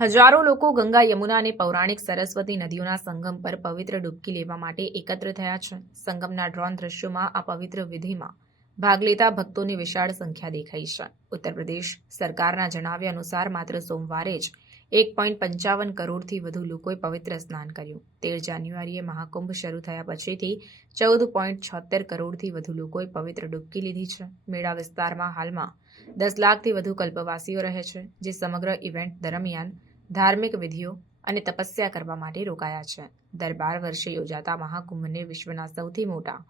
હજારો લોકો ગંગા યમુના અને પૌરાણિક સરસ્વતી નદીઓના સંગમ પર પવિત્ર ડૂબકી લેવા માટે એકત્ર થયા છે. સંગમના ડ્રોન દ્રશ્યોમાં આ પવિત્ર વિધિમાં ભાગ લેતા ભક્તોની વિશાળ સંખ્યા દેખાઈ છે. ઉત્તર પ્રદેશ સરકારના જણાવ્યા અનુસાર માત્ર સોમવારે જ એક પોઈન્ટ પંચાવન કરોડથી વધુ લોકોએ પવિત્ર સ્નાન કર્યું. તેર જાન્યુઆરીએ મહાકુંભ શરૂ થયા પછીથી ચૌદ પોઈન્ટ છોતેર કરોડથી વધુ લોકોએ પવિત્ર ડૂબકી લીધી છે. મેળા વિસ્તારમાં હાલમાં દસ લાખથી વધુ કલ્પવાસીઓ રહે છે, જે સમગ્ર ઇવેન્ટ દરમિયાન ધાર્મિક વિધિઓ અને તપસ્યા કરવા માટે રોકાયા છે. દર બાર વર્ષે યોજાતા મહાકુંભને વિશ્વના સૌથી મોટા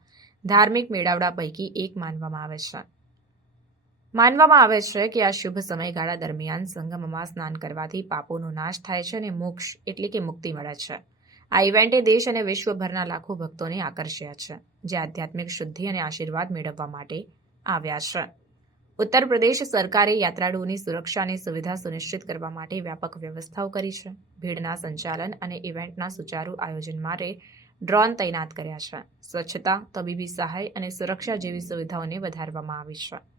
ધાર્મિક મેળાવડા પૈકી એક માનવામાં આવે છે. માનવામાં આવે છે કે આ શુભ સમયગાળા દરમિયાન સંગમમાં સ્નાન કરવાથી પાપોનો નાશ થાય છે અને મોક્ષ એટલે કે મુક્તિ મળે છે. આ ઇવેન્ટે દેશ અને વિશ્વભરના લાખો ભક્તોને આકર્ષ્યા છે, જે આધ્યાત્મિક શુદ્ધિ અને આશીર્વાદ મેળવવા માટે આવ્યા છે. ઉત્તર પ્રદેશ સરકારે યાત્રાળુઓની સુરક્ષા અને સુવિધા સુનિશ્ચિત કરવા માટે વ્યાપક વ્યવસ્થાઓ કરી છે. ભીડના સંચાલન અને ઇવેન્ટના સુચારુ આયોજન માટે ડ્રોન તૈનાત કર્યા છે. સ્વચ્છતા, તબીબી સહાય અને સુરક્ષા જેવી સુવિધાઓને વધારવામાં આવી છે.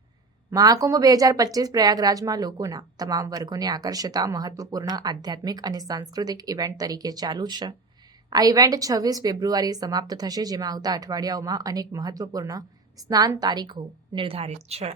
મહાકુંભ બે હજાર પચીસ પ્રયાગરાજમાં લોકોના તમામ વર્ગોને આકર્ષતા મહત્વપૂર્ણ આધ્યાત્મિક અને સાંસ્કૃતિક ઇવેન્ટ તરીકે ચાલુ છે. આ ઇવેન્ટ છવ્વીસ ફેબ્રુઆરીએ સમાપ્ત થશે, જેમાં આવતા અઠવાડિયાઓમાં અનેક મહત્વપૂર્ણ સ્નાન તારીખો નિર્ધારિત છે.